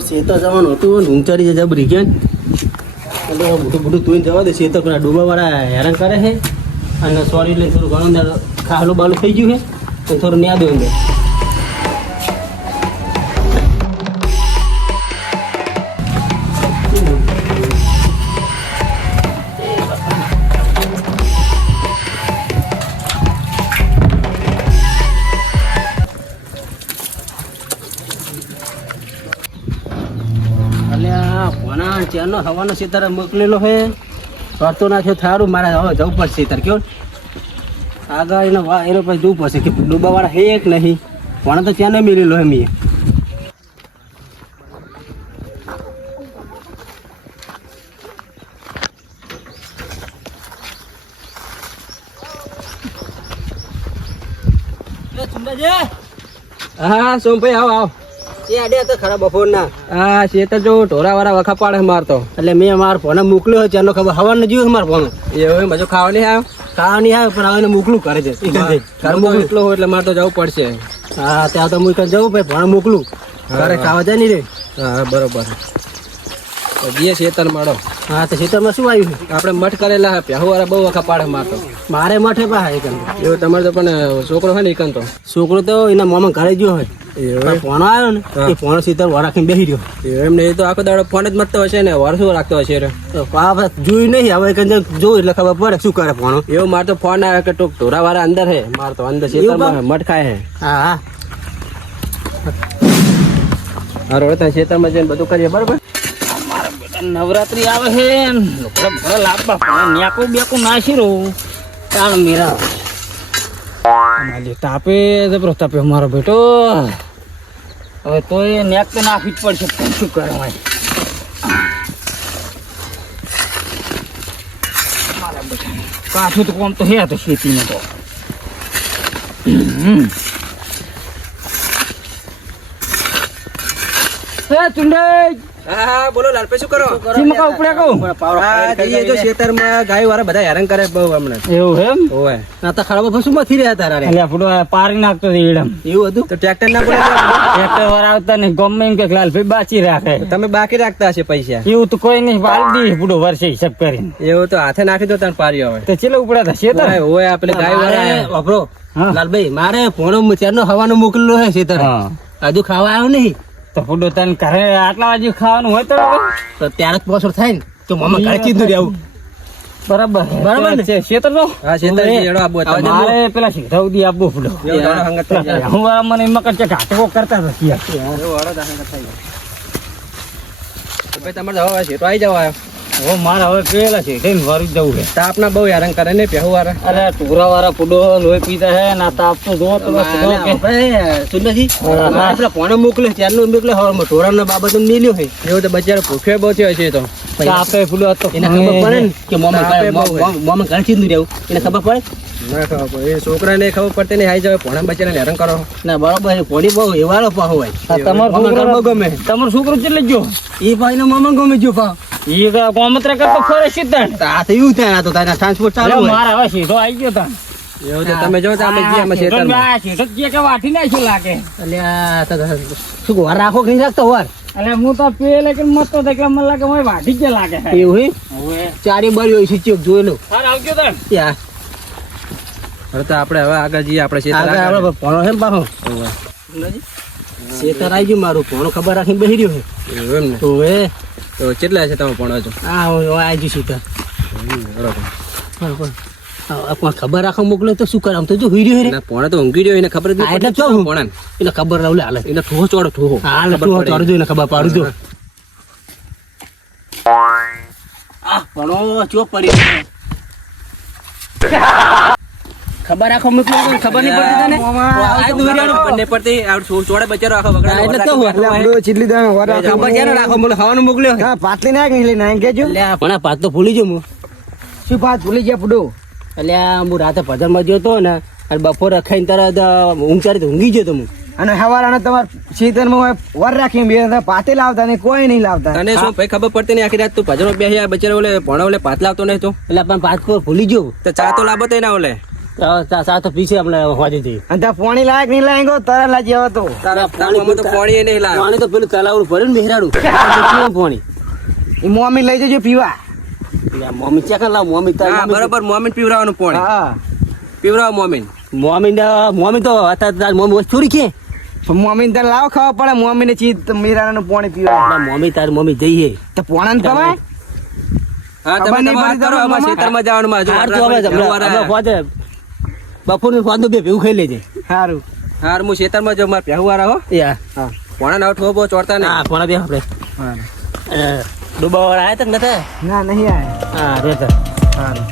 શેતા જવાનું હતું ઊંચાડી જબરી કે એટલે બધું તું જવા દે શેતા પેલા ડૂબાવાળા હેરાન કરે છે અને સોરી એટલે થોડું ઘણું ખાલું બાલું થઈ ગયું છે તો થોડું ન્યા દઉં અંદર ચારનો હવાનો સીતાર મોકલેલો છે કરતો નાખ્યો થારું મારે હવે જવું પડશે સીતાર કયો આગળ એનો એનો પછી જવું પડશે કે ડૂબાવાળા હે એક નહીં પણ તો ત્યાં નહીં મેળેલો એમ હા સોમભાઈ આવો આવો એ આડે તો ખરા બપોર ના હા શેતર જો ઢોરા વાળા વખા પાડે મારતો એટલે મેં મારો ફોન મોકલ્યો છે એનો ખબર હવા જીવ મારો ફોન એવું મજો ખાવા નહીં આવે પણ હવે મોકલું કરે છે મોકલો એટલે મારે તો જવું પડશે હા ત્યાં તો હું જવું ભાઈ ફોન મોકલું ઘરે ખાવા જાય નહીં રે હા બરોબર જઈએ શેતર મારો હા તો શેતરમાં શું આવ્યું આપણે મઠ કરેલા પ્યાહુ વાળા બહુ વખા પાડે મારતો મારે મઠે પા એવું તમારે તો પણ છોકરો હોય ને એકન તો છોકરો તો એના મામા ઘરે ગયો હોય ફોન આવ્યો ને એ ફોન સીધા રાખીને બેસી રહ્યો એમને એ તો આખો દાડો ફોન જ મતતો હશે ને વરસો રાખતો હશે જોયું નહીં હવે જોયું એટલે ખબર પડે શું કરે ફોન એવું મારે તો ફોન આવે કે ટોક ઢોરા વાળા અંદર હે મારે તો અંદર મઠ ખાય હે હા હા રોડ ખેતરમાં જઈને બધું કરીએ બરોબર નવરાત્રી આવે છે ન્યાકો બેકો નાસી રહું તાણ મીરા તાપે જબરો તાપે મારો બેટો હવે તો એ નેક તો નાખવી જ પડશે શું કરવાય મારા બેટા કાઠું તો કોમ તો હે તો ખેતીમાં તો ચુંડઈ હા બોલો લાલપે શું કરો ગાય વાળા બધા હેરાન કરે બહુ હમણાં એવું એમ હોય ના તો ખરાબ શું નથી રહ્યા તારા એટલે પારી નાખતો એવું હતું તો ટ્રેક્ટર ના પડે ટ્રેક્ટર વાળા આવતા ને ગમે એમ કે લાલભાઈ બાચી રાખે તમે બાકી રાખતા હશે પૈસા એવું તો કોઈ નહીં પાડી દી પૂરો વર્ષે હિસાબ કરીને એવું તો હાથે નાખી દો તાર પારી હવે તો ચેલો ઉપડ્યા હતા શેતર હોય આપણે ગાય વાળા વાપરો લાલભાઈ મારે ફોનો ચારનો હવાનો મોકલેલો હે શેતર હજુ ખાવા આવ્યો નહીં તો ફૂડો તને ઘરે આટલા વાગે ખાવાનું હોય તો ત્યારે જ પોસર થાય ને તો મામા ઘરે ચીધું રહેવું બરાબર બરાબર ને શેતર નો હા શેતર મારે પેલા સીધા ઉદી આપવો ફૂડો હું મને મકર છે ઘાટકો કરતા નથી તમારે હવે શેતો આવી જવા આવ્યો મારે હવે પેલા છે વારું જવું છે તાપ ના બહુ હેરાન કરે ને પહેવું વાળા અરે ટુકરા વાળા ફૂડો લોહી પીતા હે ના તાપ તો જો સુંદરજી આપડે ફોન મોકલે ત્યારનું મોકલે હવે ઢોરા ના બાબત મેલ્યો હોય એવું તો બચારો ભૂખ્યો બહુ થયો છે તો તાપે ફૂડો હતો એને ખબર પડે ને કે મોમાં ઘર ચીજ રહેવું એને ખબર પડે ના ખબર પડે એ છોકરા ને ખબર પડતી નહીં આવી જાય ભણા બચારા હેરાન કરો ના બરોબર ભોડી બહુ એવાળો પાહો હોય તમારો ગમે તમારો છોકરો ચેટલે ગયો એ ભાઈ નો મામા ગમે ગયો પાહો ઈ કોમત્રા કરતો ફરે સીધા આ તો એવું થાય આ તો તારા ટ્રાન્સપોર્ટ ચાલુ હોય મારા હવે સીધો આવી ગયો તા એવું તો તમે જો અમે ગયા અમે શેતરમાં સીધો જે કે વાઠી નાખ્યું લાગે એટલે આ તો શું વાર રાખો કઈ રાખતો વાર અરે હું તો પેલે કે મતો તો કે મને લાગે મને વાઠી જ લાગે એવું હે ચારી બળી હોય છે જોઈ લો હાર આવજો તન યા હવે તો આપણે હવે આગળ જઈએ આપણે શેતર આગળ પોણો હે પાહો શેતર આવી ગયું મારું પોણો ખબર રાખીને બેહી રહ્યો છે એમ ને ઓએ તો કેટલા છે તમે ભણો છો હા આવી સીધા બરોબર ખબર રાખો મોકલે તો શું કરે આમ તો જો હુઈ રહ્યો પોણે તો ઊંઘી રહ્યો એને ખબર એટલે ચો પોણે એને ખબર રાવલે હાલે એને ઠોહો ચોડો ઠોહો હાલે ઠોહો ચોડો જો એને ખબર પાડું જો આ ભણો ચો પડી ખબર રાખો મોકલે ખબર નહીં પડતી તને આ દુરિયાનો બંને પડતી આ ચોડે બચારો આખો બગડા એટલે તો આપણો ચીટલી દા વરા ખબર ક્યારે રાખો મને ખાવાનું મોકલ્યો હા પાટલી નાખ નહીં લઈને કેજો એટલે પણ પાત તો ભૂલી જો હું શું પાત ભૂલી ગયા પુડો એટલે હું રાતે ભજનમાં ગયો તો ને અને બપોરે ખાઈને તરત ઊંચારી ઊંઘી ગયો તો હું અને હવારાને તમારે શીતળમાં વર રાખીને બે પાતે લાવતા ને કોઈ નહીં લાવતા અને શું ભાઈ ખબર પડતી નહીં આખી રાત તું ભજનો બેહ્યા બચારો ઓલે ભણો ઓલે પાત લાવતો નહીં તો એટલે પણ પાત ભૂલી ગયો તો ચા તો લાવો તો ના ઓલે सा तो पीछे अपने होदी थी अंत पानी लायक नहीं लाएंगे तरह ला जाओ तो पानी तो पानी नहीं ला पानी तो પેલું તલાવડું પડ્યું ને મેહરાડું પાણી એ મમ્મી લઈ જજો પીવા મમ્મી ચેક લાવ મમ્મી તાર બરાબર મમ્મી પીવરાવાનું પાણી હા પીવરાવ મમ્મી તો હતા તાર મમ્મી ચોરી કે મમ્મી ને લાવ ખાવા પડે મમ્મી ને ચીજ મીરાનું પાણી પીવા મમ્મી જઈએ તો પોણા ને ખવાય હા તમે કરો અમાર ખેતરમાં જવાનું માં જો આપણે બપોર નું ફાંદો બે ભેવું ખાઈ લેજે સારું હું ખેતરમાં જો માર પહેવું વાળા હો યા હા પોણા ના ઠોબો ચોરતા ને હા પોણા બે આપણે ડૂબા વાળા આયા તક નતા ના નહીં આયા હા રેતા સારું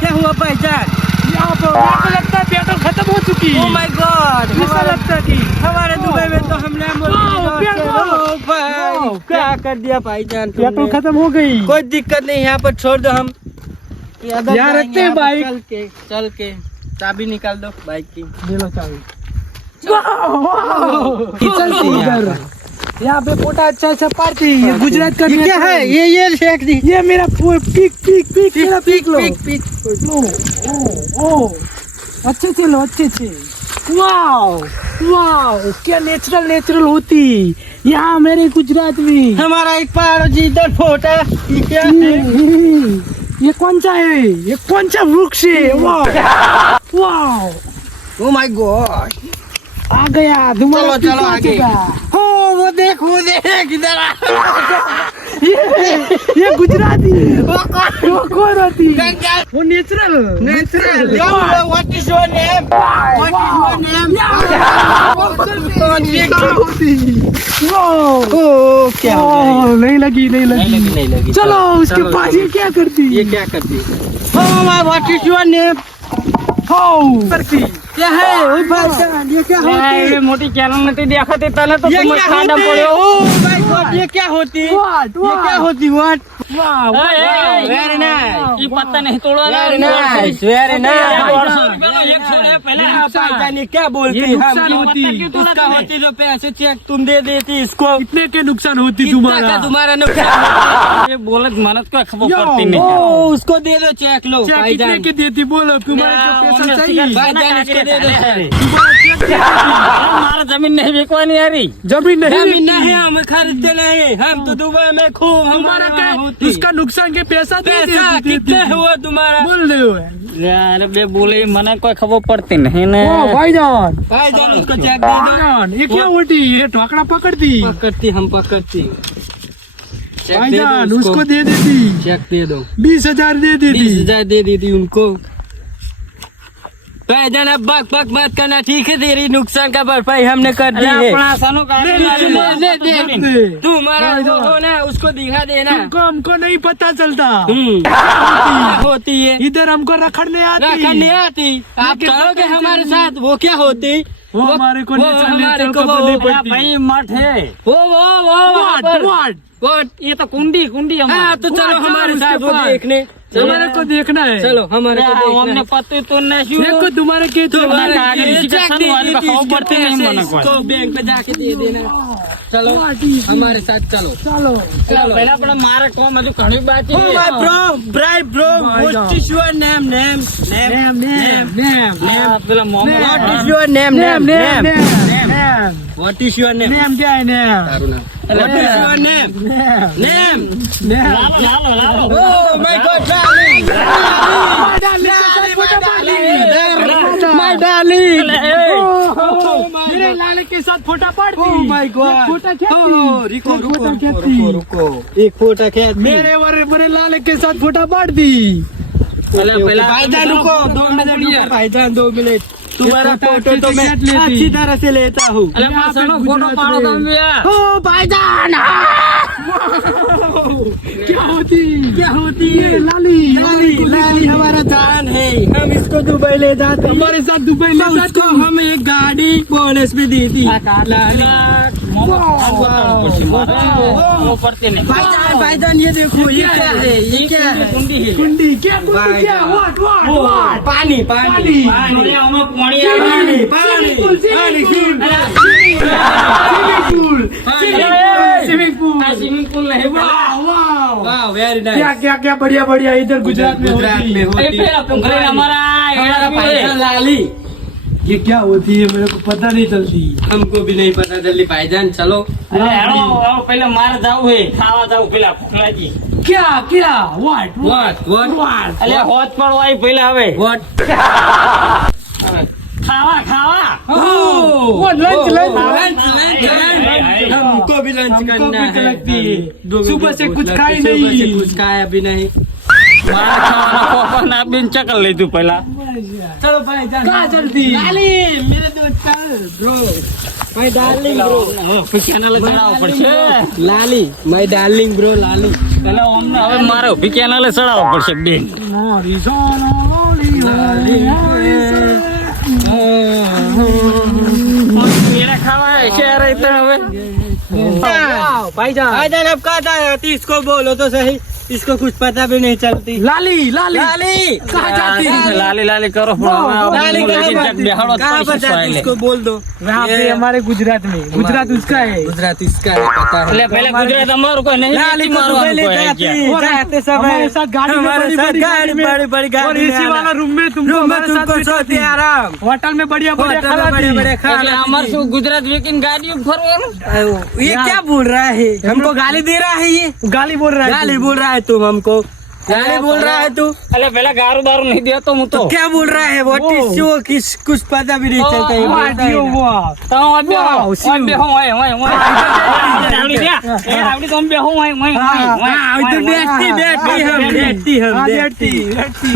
क्या हुआ भाईजान यहाँ पर मेरे को लगता है पेट्रोल खत्म हो चुकी है। ओह माय गॉड ऐसा लगता है कि हमारे दुबई में तो हमने क्या कर दिया भाईजान पेट्रोल खत्म हो गई। कोई दिक्कत नहीं यहाँ पर छोड़ दो हम यहाँ रखते हैं बाइक। चल के चाबी निकाल दो बाइक की ले लो चाबी। चलती है यहाँ पे फोटा अच्छा पार्टी ये गुजरात का क्या है ये शेख दी ये मेरा पिक मेरा पिक लो लो ओ अच्छे से लो अच्छे से वाओ वाओ क्या नेचुरल होती यहाँ मेरे गुजरात में। हमारा एक पड़ोसी इधर फोटा ये क्या है ये कौन सा है ये कौन सा वृक्ष है wow wow oh my God आ गया तुम्हारा चलो, चलो, पिक आ आगे। चुका। हो वो देख इधर ये गुजराती वो कौन होती वो natural what is your name क्या नहीं लगी चलो उसके पास ये क्या करती क्या करती व्हाट इज योर नेम करती क्या है ओए भाईजान ये क्या होती है ये मोटी चैनल नहीं दिखाते तने तो ये तुम क्या खाना होती पड़े ओह माय गॉड ये क्या होती ये क्या होती व्हाट वेरी नाइस ये पत्ता नहीं तोड़वाना वेरी पहले क्या बोलती ये नुकसान होती उसका होती तो पैसे चेक तुम दे देती इसको कितने के नुकसान होती तुम्हारा नुकसान ये बोलत मानत को खबर पड़ती नहीं ओ उसको दे दो चेक लो क्या कितने भाईजान के देती बोलो तुम्हारे को पैसा चाहिए भाईजान इसको दे दो हमारा जमीन नहीं बिकवानी यारी जमीन जमीन नहीं हम खरीदते नहीं हम तो दुबई में खूब हमारा क्या उसका नुकसान के पैसा दे पैसा कितने हुआ तुम्हारा बोल दे यार बे बोले मना कोई खबर पड़ती नहीं ना भाईजान भाईजान उसको चेक दे दो ये क्या उल्टी ये ठोकरा पकड़ती हम पकड़ती भाईजान उसको दे देती चेक दे दो 20,000 दे देती 20,000 दे देती उनको भाईजान अब बक मत करना ठीक है तेरी नुकसान का भरपाई हमने कर दी है तुम्हारा हो ना उसको दिखा देना हमको नहीं पता चलता क्या होती है इधर हमको रखड़ने नहीं आती आप कहोगे हमारे साथ वो क्या होती वो हमारे को भाई मठ है वो ये तो कुंडी हाँ तो चलो हमारे साथ वो देखने हमारे को देखना है चलो हमारे को देखना हमने पत्ते तो नहीं देखो तुम्हारे के इसको बैंक पे जाके दे देना चलो हमारे साथ चलो पहले अपना मारे को मुझे घणी बात है bro what is your name what is your name what is your name name क्या है name what is your name oh my god my darling मेरे लाल के साथ फोटा पाड़ दी oh my god फोटा क्या रुको एक फोटा क्या मेरे बड़े लाल के साथ फोटा पाड़ दी भाईजान रुको 2 मिनट भाईजान 2 मिनट तुम्हारा फोटो तो मैं अच्छी तरह से लेता हूँ फोटो पाड़ो तुम भैया ओ भाईजान क्या होती है लाली हमारा जान है हम इसको दुबई ले जाते हमारे साथ दुबई ले जाते उसको हम एक गाड़ी बोनस में दी थी भाईजान ये देखो ये क्या है ये क्या है कुंडी क्या कुंडी क्या व्हाट पानी पानी स्विमिंग पूल नहीं वाह वेरी नाइस क्या क्या क्या बढ़िया बढ़िया इधर गुजरात में होती है हमारा पैसा लाली ये क्या होती है मेरे को पता नहीं चलती हमको भी नहीं पता जल्दी भाईजान चलो પેલા માર જાવું હે ખાવા જાવું પેલા ફૂકલાજી क्या क्या व्हाट व्हाट અલે હોત પડવાય પેલા હવે व्हाट ખાવા ખાવા वो लंच हमको भी लंच करना है लगती है सुबह से कुछ खाई सुबह से नहीं कुछ खाया भी नहीं મારા ખાવાના કોપન આપીને ચકલ લીધું પેલા चलो भाई कहाँ चलती मेरे तो चल bro my darling bro channel ચડાવવું પડશે Lali my darling bro Lali પેલા અમને હવે મારે ઉભી ચેનલે ચડાવવું પડશે બેન મેરા ખાવા છે રે તો હવે भाईजान भाईजान अब कहा था इसको बोलो तो सही इसको कुछ पता भी नहीं चलती लाली लाली लाली कहाँ जाती है લાલી લાલી કરો लाली कहाँ पर जाती इसको बोल दो वहाँ पे हमारे गुजरात में गुजरात उसका है गुजरात इसका है पता है એટલે પેલા ગુજરાત અમારું કોઈ નહીં लाली को મારવાનું पहले કોઈ जाती ક્યાં. जाते समय हमारे साथ गाड़ी में हमारे साथ गाड़ी बड़ी बड़ी और गाड़ी एसी वाला रूम में तुमको रूम में हमारे साथ तुमको बिठाती सोते है। आराम होटल में बढ़िया बढ़िया होटल में बड़े बड़े એટલે અમારે શું ગુજરાત વેકીને ગાડીઓ ફરવાનું ये क्या बोल रहा है हमको गाली दे रहा है ये गाली बोल रहा है गाली बोल रहा है तुम हमको गाली बोल रहा है तू એટલે પેલા ગારું બારું નહીં દેતો હું તો क्या बोल रहा है व्हाट इज यू किस कुछ पता भी नहीं चलता है What you want? તમે ઓય બેહો Wow, see ઓય you. બેહો ઓય ઓય ઓય આવડી દે એ આવડી તમે બેહો ઓય ઓય हाँ तो बैठती बैठती हम बैठती हम हाँ, बैठती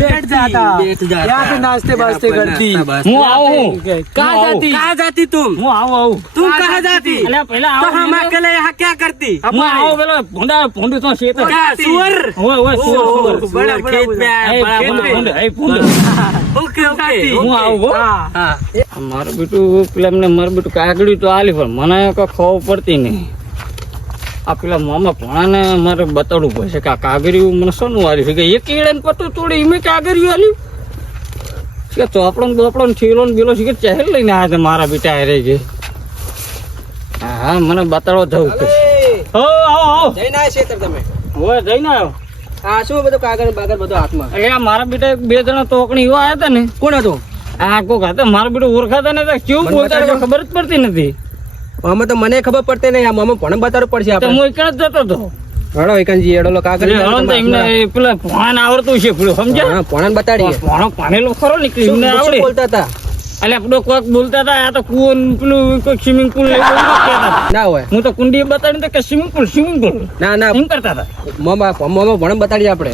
बैठ जाता बैठ जाता यहाँ पे नाचते बाजते करती હું આવું હું कहाँ जाती कहाँ जाती तुम હું આવું तुम कहाँ जाती એટલે પેલા तो हम આવું अकेले यहाँ क्या करती હું આવું પેલો ભૂંડા ભૂંડું તો છે તો क्या सुअर ઓય ઓય સુર बड़ा खेत पे आया बड़ा ભૂંડ એ ભૂંડ ओके ओके હું આવું હો हाँ મારું બેટું પેલા મને મારું બેટું કાગડી તો આલી પણ મને કોઈ ખબર પડતી નહીં આ પેલા મામા ભણાને મારે બતાડવું પડશે કે આ કાગરીયું મને શોનું આલી છે કે એક કીડાને પતું તોડી એમ કાગરીયું આલ્યું કે ચોપડો ને બોપડો ને ઠીલો ને બીલો છે કે ચહેલ લઈને આવ્યા છે મારા બેટા હારે કે હા મને બતાડવા જવું છે હો આવો આવો જઈને આવ્યા છે તમે હવે જઈને આવ્યો આ શું બધું કાગળ બાગળ બધું હાથમાં એટલે આ મારા બેટા બે જણા તોકણી એવા આવ્યા હતા ને કોણ હતું આ કોક હતા મારા બેટા ઓળખાતા નતા કેવું મને બોલતા બતાડજો. ખબર જ પડતી નથી આમાં તો મને ખબર પડતી નહીં આ મામા ભણે બતાડવું પડશે તો આપણે હું એકણ જ જતો હતો હળો એકાંજી એડોલો કાગળ એટલે હળો તો એમને એ પેલા ભણ આવડતું છે પેલું સમજ્યા હા ભણાને બતાડીએ ભણો પાણેલો ખરો ને કે એમને શું આવડે બોલતા હતા એટલે આપણો કોક બોલતા હતા આ તો કુવો ને પેલું કોઈ સ્વિમિંગ પુલ ના હોય હું તો કુંડી બતાડી તો કે સ્વિમિંગ પુલ ના ના એમ કરતા હતા મામા ભણે બતાડીએ આપણે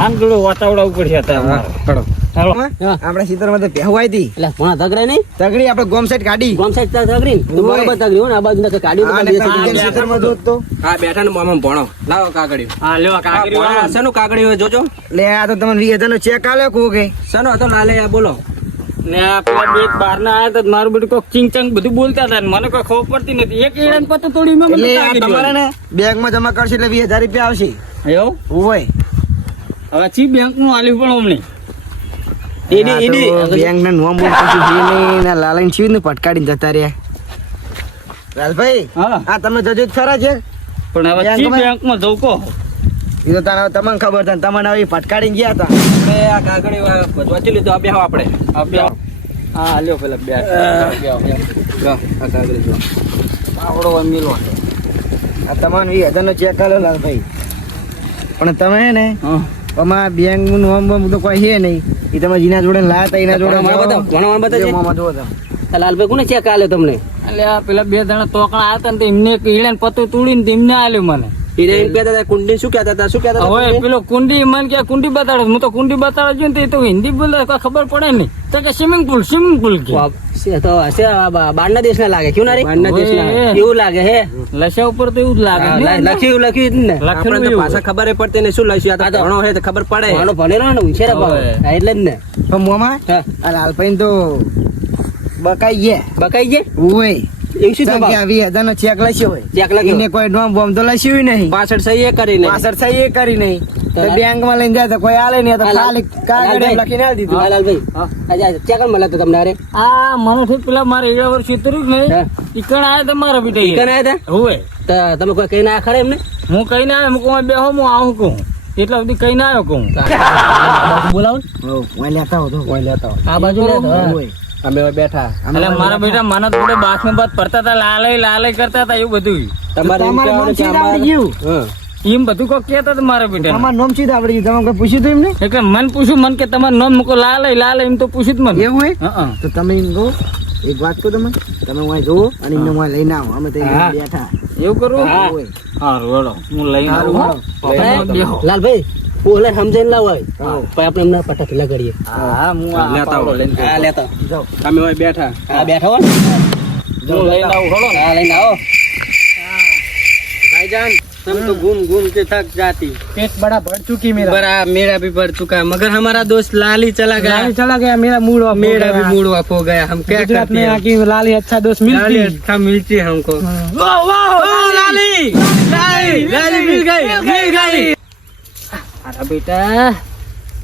આમ થોડું વાતાવરણ ઉપર હતા હળો હાલો આપણા સીતરમાં તો બેહુ આવી હતી એટલે ભણા તગડે નહીં તગડી આપણે ગોમ સાઈડ કાઢી ગોમ સાઈડ તગડી તો બરોબર તગડી હો ને આ બાજુ ના કાઢી આ ને કાઢી સીતરમાં જોત તો હા બેઠા ને મામા ભણો લાવો કાગડી હા લ્યો કાકરી વાળા શેનું કાગડી હોય જોજો લે આ તો તમને 20,000 નો ચેક આલ્યો કો કે શેનો હતો લાલે આ બોલો ને આ પેલા બે બહાર ના આવ્યા હતા મારું બધું કોક ચિંગ બધું બોલતા હતા ને મને કોઈ ખબર પડતી નથી એક ઈડાને પતો તોડી મેં એટલે આ મને તમારે ને બેંકમાં જમા કરશે એટલે 20,000 રૂપિયા આવશે એવું હોય હવે ચી બેંક નું આલ્યું પણ અમને બેંક ના નોમ બોલ પછી જે ને ના લાલાઈ છીવ ને પટકાડીને જતા રહ્યા લાલભાઈ હા આ તમે જજો જ ખરા છે પણ હવે ચી બેંક માં જવું કહો એ તો તમને ખબર છે તમને આવી પટકાડીને ગયા હતા આપણે આ કાગડી વાંચી લીધું આ બેહો આપણે આ બે હા લ્યો પેલા બે લો, આ કાગડી જો. આવડો હોય મિલો આ તમને 20,000 નો ચેક આલ્યો લાલભાઈ પણ તમે હે ને હા અમારા બેંક નું નોમ બોમ તો કોઈ છે નહીં એ તમે જીના જોડે લાયા હતા એના જોડે ભણવાનું બતાવજે. મોમાં જોવો તમે. લાલભાઈ કોને ચેક આલ્યો તમને એટલે આ પેલા બે જણા તોકણા આવ્યા હતા ને તો એમને એક ઈડાને પતો તોડીને તેમને આલ્યું મને હિરેન કહેતા હતા કુંડી શું કહેતા હતા શું કહેતા હતા હવે પેલો કુંડી મને કે કુંડી બતાડે હું તો કુંડી બતાડે છું ને તો હિન્દી બોલે કોઈ ખબર પડે નહીં તો કે સ્વિમિંગ પુલ કે તો હશે બહારના દેશના લાગે કેવું ના રે બહારના દેશના એવું લાગે હે લસ્યા ઉપર તો એવું જ લાગે લખ્યું ને લખેલું આપણે તો એવું. ભાષા ખબર પડતી ને શું લખ્યું આ તો ભણો હે તો ખબર પડે ભણો ભણેલો ને ઉછેરા હવે. એટલે જ ને પણ મોમાં હા. આ લાલભાઈ તો બકાઈ ગયા બકાઈ છે ઓય એવું શું કારણ કે આ 20,000 નો ચેક લખ્યો હોય ચેક લખ્યો. એને કોઈ નોમ બોમ તો લખ્યું નહીં, પાછળ સહી એ કરી નહીં. પાછળ સહી એ કરી નહીં, તો બેંકમાં લઈને જાય તો કોઈ આલે નહીં, તો ખાલી કાગળ એમ લખીને આલી દીધું. લાલભાઈ આજે ચેક મળે તો તમને અરે આ મને થી પેલા મારે એડા વર્ષ છેતર્યું જ હા. નહીં ઈકણ આયા તમારા બેટા ઈકણ આયા તા? હોવે તો તમે કોઈ કઈ ના ખરે એમને હું કઈ ના આવ્યો હું બેહો હું આવું કહું એટલા સુધી કઈ ના આવ્યો કહું બોલાવો હો, ઓય લેતા હો તો. આ બાજુ ઓય. અમે હવે બેઠા એટલે મારા બેટા મને થોડે બાસ માં બાદ પડતા હતા લાલય કરતા હતા એવું બધું તમારે એમ તમારે કહેવાનું નામ કે ચીજ આવડી ગયું. હા. એમ બધું કોઈ કહેતા હતા મારા બેટા તમારું નામ ચીજ આવડી ગયું. તમે કોઈ પૂછ્યું હતું એમને? એટલે મન પૂછ્યું મન કે તમારું નામ મૂકો લાલય એમ તો પૂછ્યું જ મને એવું હોય? હા તો તમે એમ કહો, એક વાત કહો તમે વાંય જોવો અને એમને વાંય લઈને આવો, અમે તો અહીંયા હા. બેઠા. એવું કરું હા. હોય. હારું હેડો હું લઈને હારું, આવું હો. હારું. તમે બેહો. લાલભાઈ ઓલે સમજાઈને લાવો હા. પછી આપણે એમના પટ્ટા ઢીલા કરીએ હા હું આ લેતા પાવડો લઈને હા જાઉં. લેતા જાઓ. તમે હવે બેઠા હા બેઠા હો ને હું લઈને આવું હેડો ને. હા લઈને આવો भाईजान हम तो घूम घूम के थक जाती पेट बड़ा भर चुकी मेरा बड़ा मेरा भी बढ़ चुका है मगर हमारा दोस्त लाली चला गया लाली चला गया, मेरा मूड ऑफ हो मेरा भी गया। मूड ऑफ हो गया हम क्या गुजरात करते में हैं आके लाली अच्छा दोस्त लाली मिलती अच्छा मिलती है हमको वाह वाह लाली लाली लाली मिल गई અરે બેટા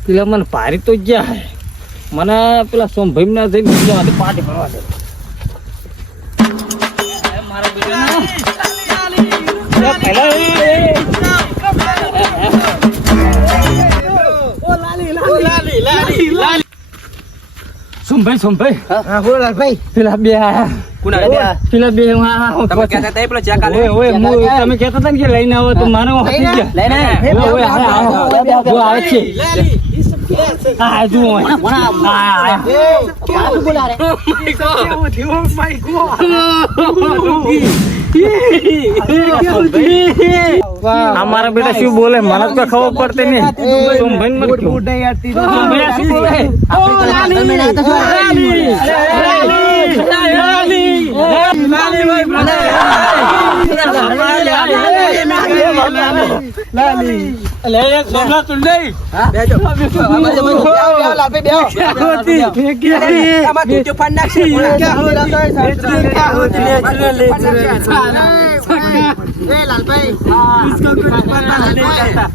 પેલા મને ભારી તો ગયા હે મને પેલા સોમભાઈ ના જઈને જવા દે પાર્ટી કરવા દે અરે મારા બેટા સોમભાઈ હા, બોલો લાલભાઈ. પેલા બે આયા कुना आया પેલા બે તમે કહેતા હતા એ પેલો ચેક આલે ઓય તમે કહેતા હતા ને કે લઈને આવો તો મારે હટી ગયા લઈને આયા? ઓય, ઓય, હા, જો આવે છે હા જુઓ અમારા બેટા શું બોલે મને તો ખબર પડતી નહીં સોમભાઈ મત કહો. સોમભાઈ શું બોલે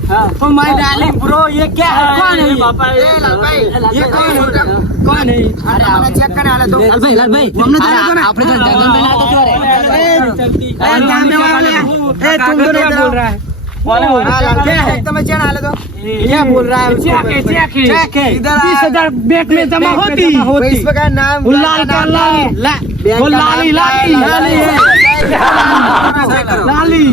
ब्रो ये क्या है कौन है बापा ये कौन है અરે આને ચેક કરીને આલે તો. લાલભાઈ અમને તો આલે તો ને. આપણે તો ए तुम दोनों क्या बोल रहा है હા, લાલભાઈ, તમે ચેક આલે તો. क्या बोल रहा है चेक है इधर 30,000 बैंक में जमा होती इसमें का नाम वो लाल का लाल वो लाली लाली लाली